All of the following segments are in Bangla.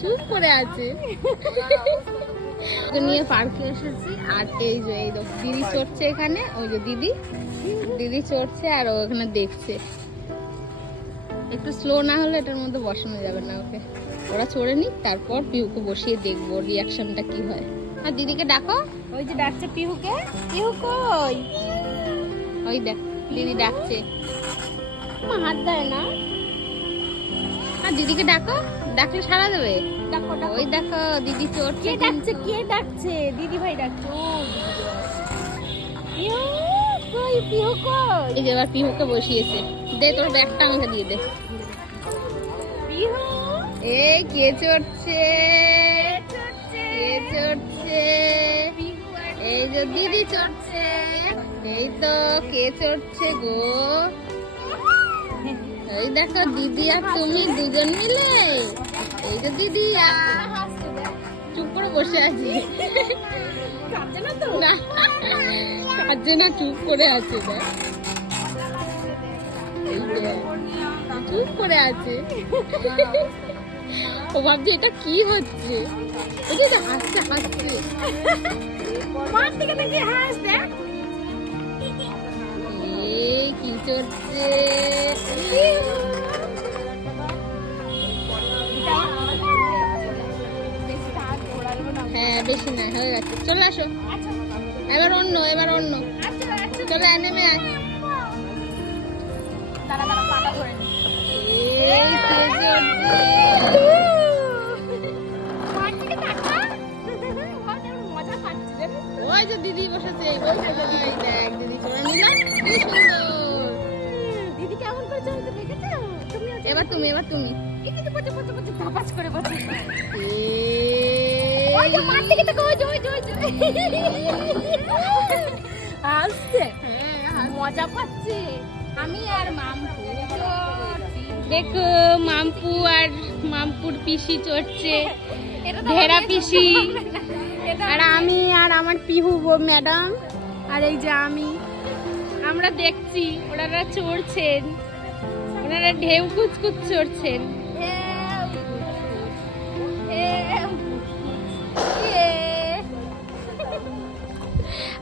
চুপ করে আছে। নিয়ে পার্কে এসেছি আর এই যে দিদি চড়ছে এখানে, ওই যে দিদি চড়ছে আর ও এখানে দেখছে। একটু স্লো না হলে এটার মধ্যে বসানো যাবে না ওকে। ওরা চড়ে নিক, তারপর পিহুকে বসিয়ে দেখবো রিয়াকশনটা কি হয়। আর দিদিকে ডাকো। ওই যে ডাকছে পিহুকে। পিহু কই? ওই দেখ দিদি ডাকছে। মা হাত দেয় না। আর দিদিকে ডাকো, ডাকলে সাড়া দেবে। ডাকো ডাকো। ওই দেখো দিদি চড়ছে। কে ডাকছে? কে ডাকছে? দিদি ভাই ডাকছে। ও পিহু কই? পিহু কই? এই যে এবার পিহুকে বসিয়েছে। দে তোর ব্যাগটা আমাকে দিয়ে দে। পিহু এই কে চড়ছে? কে চড়ছে? এই যে দিদি চড়ছে। এই তো কে চড়ছে গো? এই দেখো দিদি আর তুমি দুজন মিলে। এই যে দিদি চুপ করে বসে আছি। কাঁদছে না তো? না কাজে না, চুপ করে আছে। দেখ এই দেখ, চুপ করে আছে। ও ভাবছে এটা কি হচ্ছে। ওই যে হাসছে হাসছে। মার থেকে দেখি হাস দেখ। এই কি চড়ছে? হ্যাঁ বেশি না, হয়ে গেছে। চলে আসো এবার অন্য চলে নেমে আয়। এই কে চড়ছে? ওই যে দিদি বসেছে। ওই দেখ দিদি চড়ে নিল, কি সুন্দর। দিদি কেমন করে চলতে দেখেছো? এবার তুমি এই দিদি পড়তে ধাপাস করে বসে। এই ওই যে মার থেকে তো ওই যে আসছে। মজা পাচ্ছে। আমি আর মামপু চড়ছি। দেখো মামপু আর মামপুর পিসি চড়ছে, ভেড়া পিসি। আর আমি আর আমার পিহু ম্যাডাম আর এই যে আমরা দেখছি ওনারা চড়ছেন, ওনারা ঢেউ কুচকুচ চড়ছেন।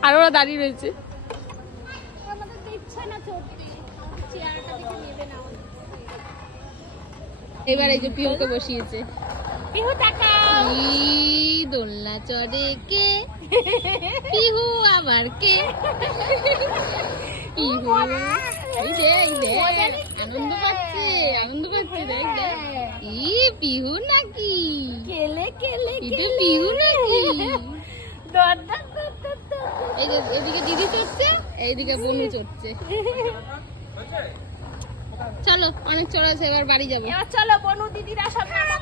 আর ওরা দাঁড়িয়ে রয়েছে। আমাদের তো ইচ্ছা না চড়তে, চেয়ারটা দেখে নেবে না। এবার এই যে পিহুকে বসিয়েছে। পিহু তাকাও। দোলনা চড়ে কে? পিহু আবার কে? পিহু এই দেখ আনন্দ পাচ্ছে দেখ ই পিহু নাকি? কেলে এটা পিহু নাকি? দরদর এই যে এদিকে দিদি চড়ছে, এইদিকে বনু চড়ছে। চলো অনেক চড়াছে, এবার বাড়ি যাবো। এবার চলো বনু দিদিরা সব নামো।